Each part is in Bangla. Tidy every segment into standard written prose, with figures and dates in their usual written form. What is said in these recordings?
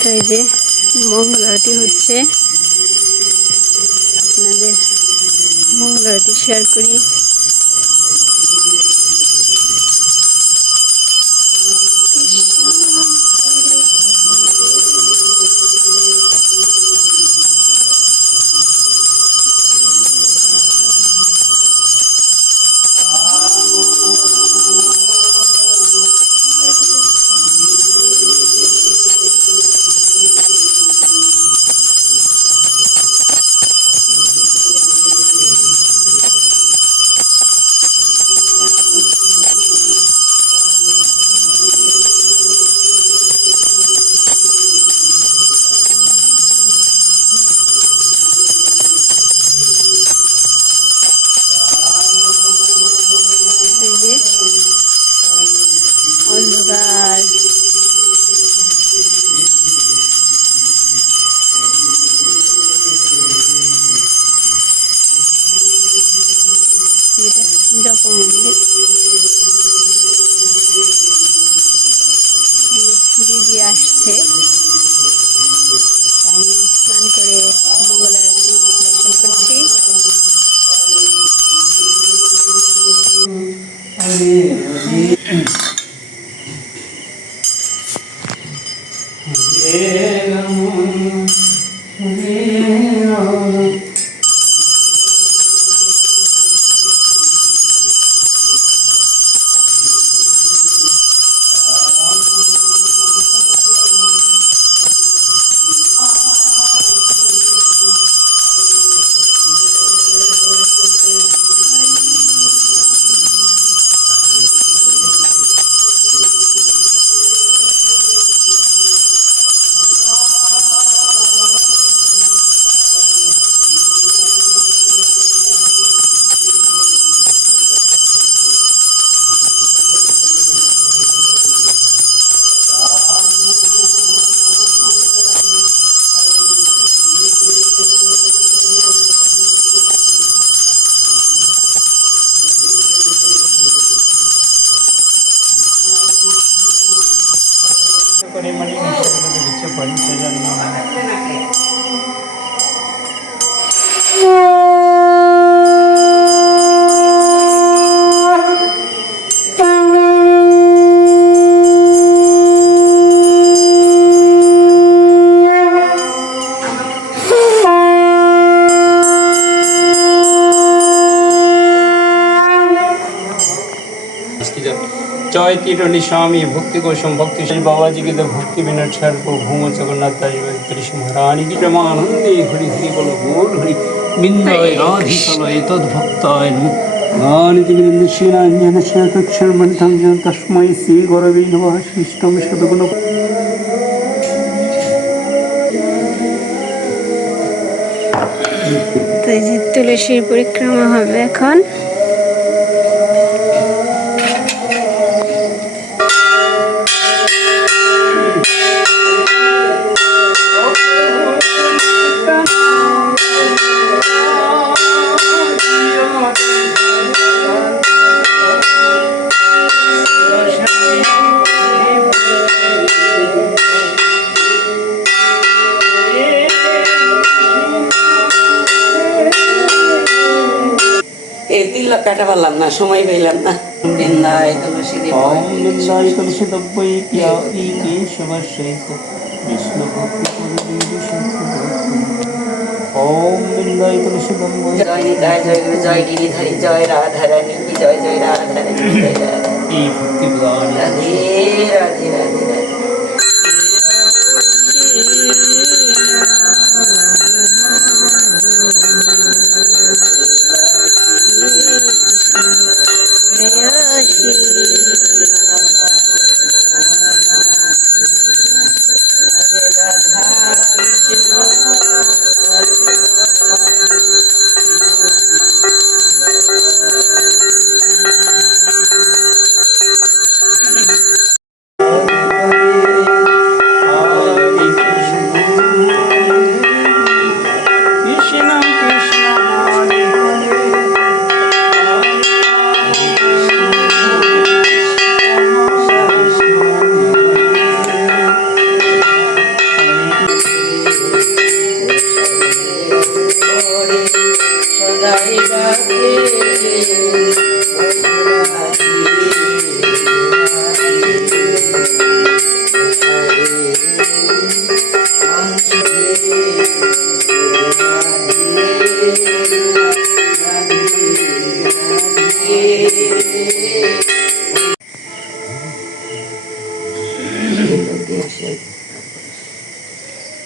তো এই যে মঙ্গল আরতি হচ্ছে, আপনাদের মঙ্গল আরতি শেয়ার করি। অন্ধকার জপ মন্দির। দিদি আসছে, আমি স্নান করে মঙ্গল আরতি দর্শন করছি। जय तीरणी स्वामी भक्ति कोशम भक्ति श्री बाबा जी की तो भक्ति विनट सर्व भूम जगन्नाथ कृष्ण महारानी की रमानंदे हरि हरि बोलो बोल हरि बिंदाय राधि चलो तद्भक्ताय गानिति विनन्दशीलान्यन शेतक्षरमण्ठं जन तस्मै श्री गुरवे नमः श्रीष्टं शतगुण। তো এই যে তুলসীর পরিক্রমা হবে এখন। কাটা পারলাম না, সময় পেলাম না। বৃন্দায় তুলসী দেব বৃন্দায় তুলসী দেবৈ প্রিয়াই কেশবশ্রৈত বিষ্ণু ভক্তি ওম বৃন্দায় তুলসী দেবৈ। জয় নিতাই জয় গুরু জয় গিরিধারী জয় রাধারানী কি জয় জয় রাধারানী জয় রাধে এই ভক্তি প্রদান রাধে রাধে রাধে রাধে।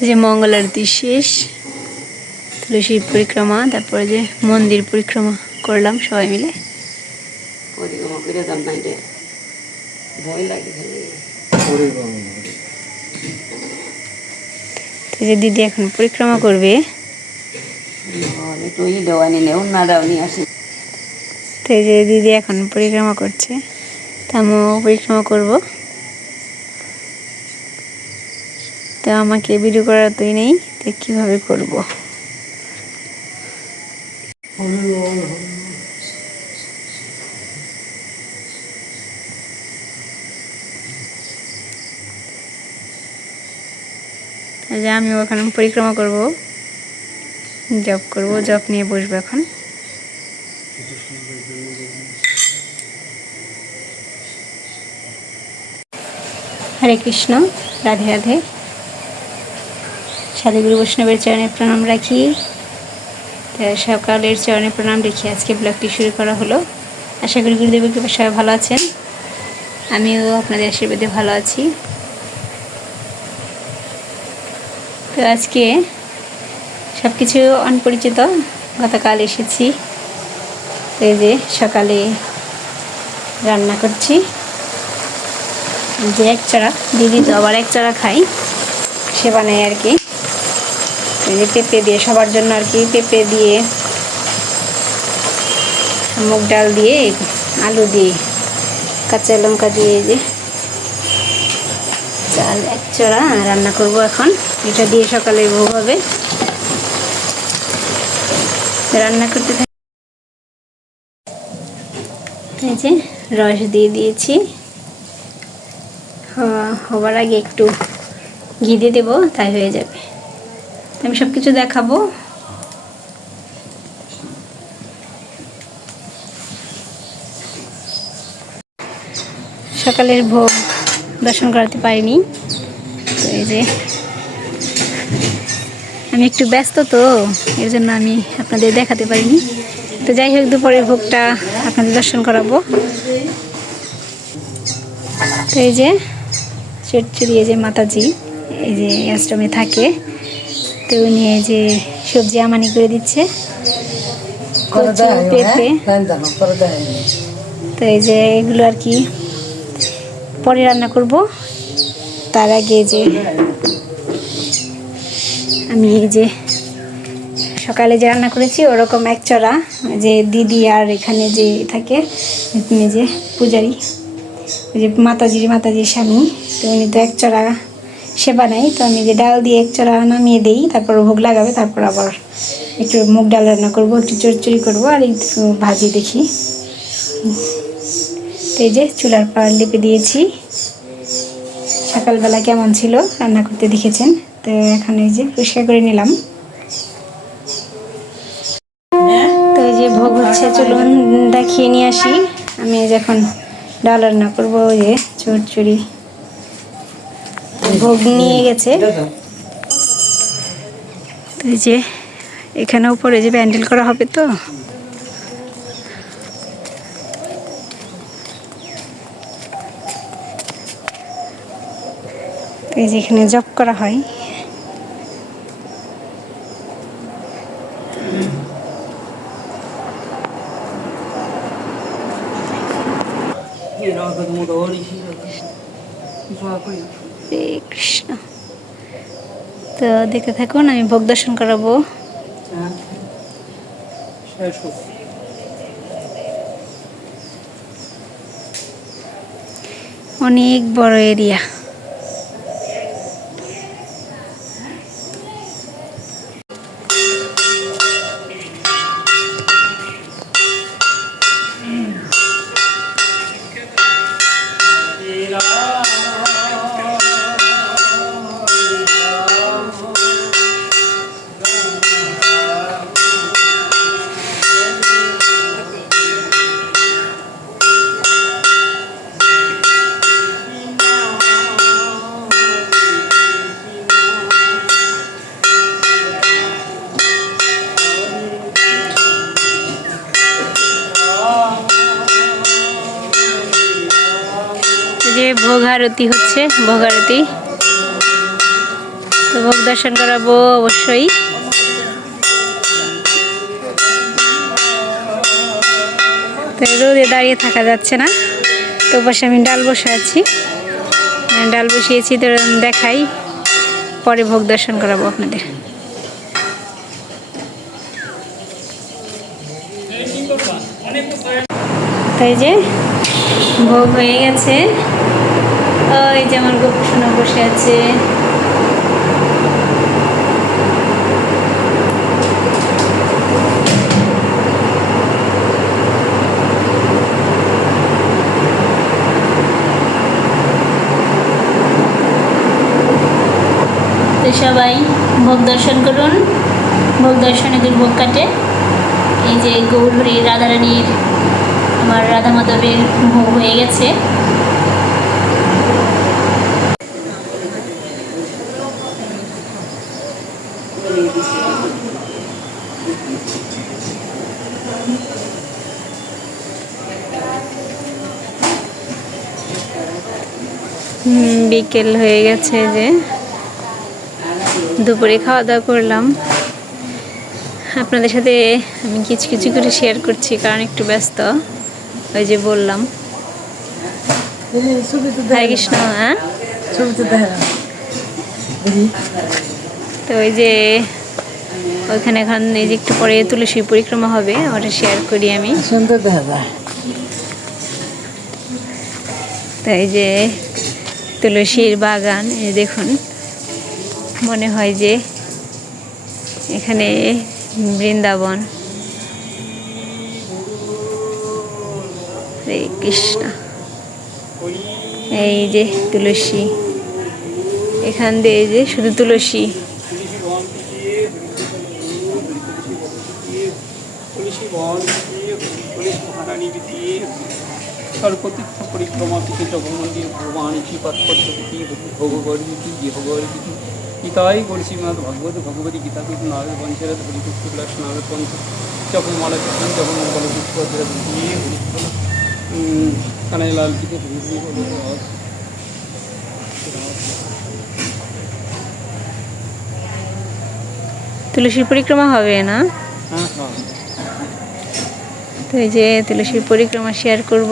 তো যে মঙ্গল আরতি শেষ, তুলসীর পরিক্রমা, তারপরে যে মন্দির পরিক্রমা করলাম সবাই মিলে। পরিক্রমা করে যান নাই রে, ভয় লাগে খালি। তো যে দিদি এখন পরিক্রমা করবে, একটু ই দেওয়ানি নেই, না দেওয়ানি আসি। তো এই যে দিদি এখন পরিক্রমা করছে, তা আমিও পরিক্রমা করব। তো আমাকে ভিডিও করার তোই নেই, তো কীভাবে করব। এই যে আমিও এখন পরিক্রমা করব, জপ করব, জপ নিয়ে বসবো এখন। হরে কৃষ্ণ, রাধে রাধে। সাধুগুরু বৈষ্ণবের চরণে প্রণাম রাখি। সকালের চরণে প্রণাম রেখে আজকে ব্লগটি শুরু করা হলো। আশা করি গুরুদেবের কৃপায় সবাই ভালো আছেন, আমিও আপনাদের আশীর্বাদে ভালো আছি। তো আজকে সব কিছু অপরিচিত, গতকাল এসেছি। তো এই যে সকালে রান্না করছি, যে এক চারা দিদি তো আবার এক চারা খাই, সে বানায় আর কি। এই যে পেঁপে দিয়ে সবার জন্য আর কি, পেঁপে দিয়ে, মুগ ডাল দিয়ে, আলু দিয়ে, কাঁচা লঙ্কা দিয়ে এই যে চাল এক চড়া রান্না করব এখন। এটা দিয়ে সকালে ভোগ হবে। রান্না করতে থাকি। এই যে রস দিয়ে দিয়েছি, হওয়ার আগে একটু ঘি দিয়ে দেবো, তাই হয়ে যাবে। আমি সব কিছু দেখাবো। সকালের ভোগ দর্শন করাতে পারিনি, তো এই যে আমি একটু ব্যস্ত, তো এর জন্য আমি আপনাদের দেখাতে পারিনি। তো যাই হোক, দুপুরের ভোগটা আপনাদের দর্শন করাবো। তো এই যে চটচড়ি, এই যে মাতাজি এই যে আশ্রমে থাকে, তো উনি এই যে সবজি আমানি করে দিচ্ছে, কচু, পেঁপে। তো এই যে এগুলো আর কি পরে রান্না করব। তার আগে যে আমি এই যে সকালে যে রান্না করেছি ওরকম এক চড়া, যে দিদি আর এখানে যে থাকে যে পূজারি, যে মাতাজির স্বামী, তো উনি তো এক চড়া সে বানাই। তো আমি যে ডাল দিয়ে এক চড়া নামিয়ে দিই, তারপর ভোগ লাগাবে, তারপর আবার একটু মুগ ডাল রান্না করবো, একটু চড়চড়ি করবো, আর একটু ভাজি দেখি। তো এই যে চুলার পাড় লেপে দিয়েছি। সকালবেলা কেমন ছিল রান্না করতে দেখেছেন। তো এখন এই যে পরিষ্কার করে নিলাম। তো এই যে ভোগ হচ্ছে, চলুন দেখিয়ে নিয়ে আসি। আমি যখন ডাল রান্না করবো, ওই যে চড়চড়ি ভোগ নিয়ে গেছে। তো এই যে এখানে উপরে যে প্যান্ডেল করা হবে, তো এই যে এখানে জব করা হয়। হরে কৃষ্ণ। তো দেখতে থাকুন, আমি ভোগ দর্শন করাবো। অনেক বড় এরিয়া। যে ভোগ আরতি হচ্ছে, ভোগ আরতি। তো ভোগ দর্শন করাবো অবশ্যই। তো রোদে দাঁড়িয়ে থাকা যাচ্ছে না, তো পাশে আমি ডাল বসে আছি, ডাল বসিয়েছি, তো দেখাই, পরে ভোগ দর্শন করাবো আপনাদের। তাই যে ভোগ হয়ে গেছে, ওই যে আমার গোপসোনা বসে আছে। তো সবাই ভোগ দর্শন করুন, ভোগ দর্শনে দুর্ভোগ কাটে। এই যে গৌরহরি রাধারানীর, আমার রাধা মাধবের ভোগ হয়ে গেছে। বিকেল হয়ে গেছে, যে দুপুরে খাওয়া দাওয়া করলাম। আপনাদের সাথে আমি কিছু কিছু করে শেয়ার করছি, কারণ একটু ব্যস্ত, ওই যে বললাম। হরে কৃষ্ণ। হ্যাঁ, তো ওই যে ওইখানে এখন এই যে একটু পরে তুলসী পরিক্রমা হবে, ওটা শেয়ার করি আমি। সুন্দর দেখা যায়। তো এই যে তুলসীর বাগান, এই দেখুন, মনে হয় যে এখানে বৃন্দাবন। হরে কৃষ্ণ। এই যে তুলসী, এখান দিয়ে এই যে শুধু তুলসী। সর্বতীর্থ পরিক্রমা পিতে জগমন্দির ভগবানী পৎপদ্মী ভোগবর্গী গৃহবর্গী গীতাই গড়শ্রীমদ ভগবত ভগবতী গীতা নারদ বঞ্চরত হরিপুষ্পলাস নারদ পঞ্চ জগন্মালা চক্রম জগন্মঙ্গল পুষ্পদ্র কানাইলাল পিতে তুলসীর পরিক্রমা হবে না? হ্যাঁ হ্যাঁ। তো এই যে তুলসীর পরিক্রমা শেয়ার করব।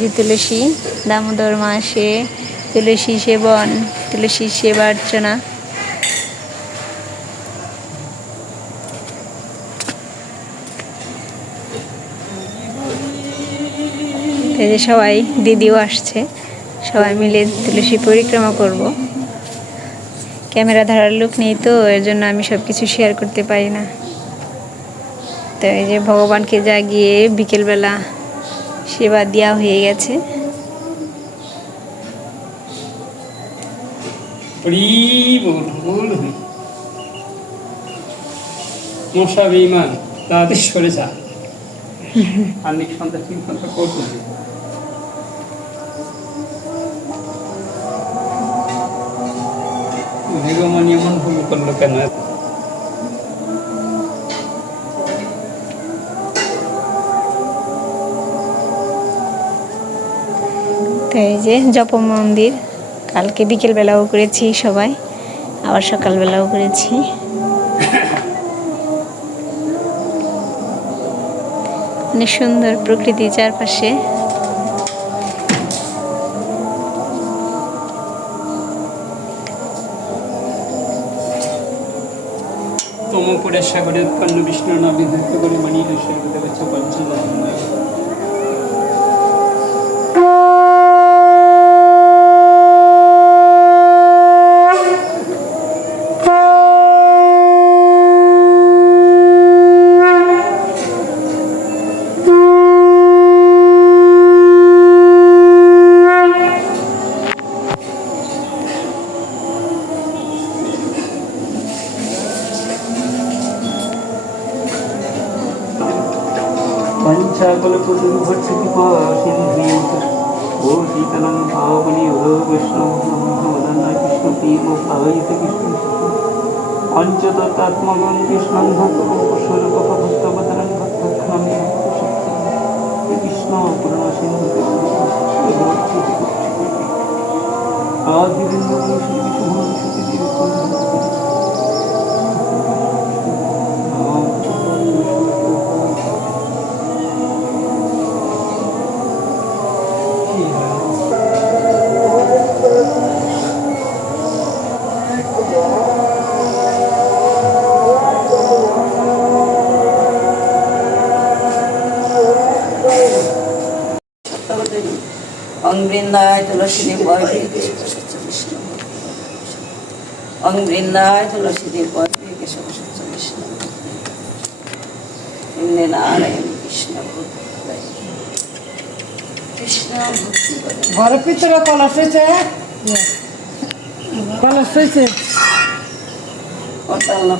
যে তুলসী দামোদর মাসে তুলসী সেবন, তুলসী সেবা অর্চনা। এই যে সবাই, দিদিও আসছে, সবাই মিলে তুলসী পরিক্রমা করব। ক্যামেরা ধরার লোক নেই, তো এর জন্য আমি সব কিছু শেয়ার করতে পারি না। তো এই যে ভগবানকে জাগিয়ে বিকেলবেলা সেবা দেওয়া হয়ে গেছে। মশা বিমান তাদের সরে যা, আর্নিক সন্ধ্যা ঠিক মতো করবো। বেগমণি এমন ভুল করলো কেন? তো এই যে জপ মন্দির, কালকে বিকেলবেলাও করেছি সবাই, আবার সকালবেলাও করেছি। অনেক সুন্দর প্রকৃতি চারপাশে। তমপুরের সাগরে উৎপন্ন বিষ্ণু নাবিধৃত করে মানিয়ে সর্বদা গেছে পঞ্চলা। शीतलं पावनी विष्णु कृष्ण प्रेम भावित कृष्ण पंचतत्त्वात्मकं कृष्णं भक्तस्वरूप भक्तवदनं भक्तक्षमे कृष्ण पूर्ण सिंधु আদি বৃন্দ অনুসরী শুভানুসূতি দেবী অং বৃন্দায় তুলসী দেবায় অং বৃন্দায় তুলসী দেবায় কেশব সচ্চ ইন্দ্রে নারায়ণ কৃষ্ণ কৃষ্ণ ভক্তি ঘরের ভিতরে কলস হয়েছে কলস হয়েছে অটাল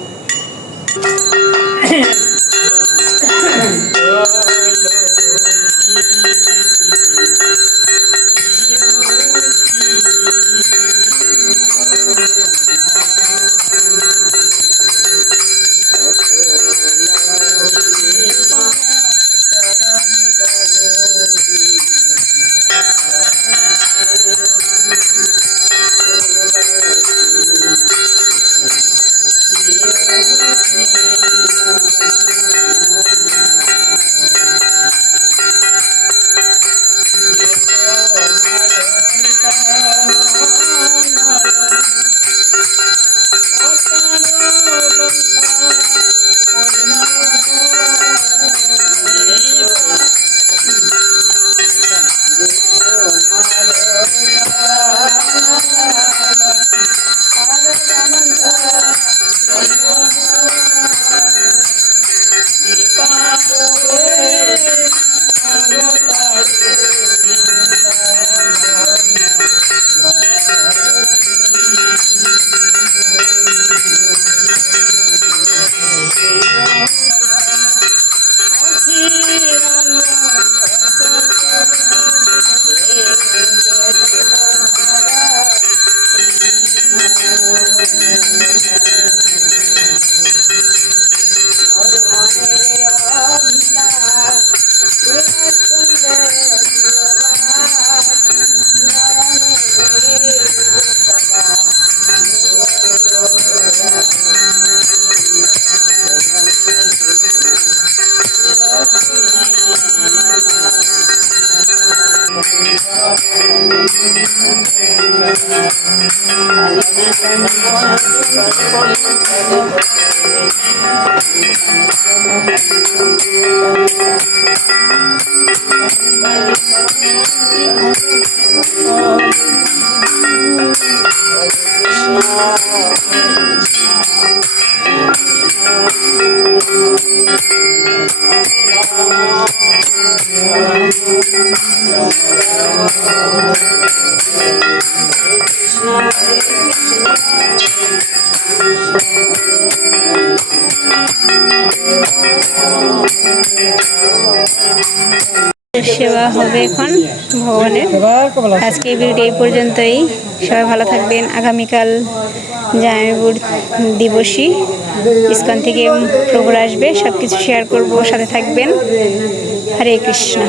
সেবা হবে এখন ভগবানের। আজকে এই ভিডিও এই পর্যন্তই। সবাই ভালো থাকবেন। আগামীকাল জামাইবাবুর দিবসী ইসকন থেকে প্রভুর আসবে, সব কিছু শেয়ার করবো, সাথে থাকবেন। হরে কৃষ্ণ।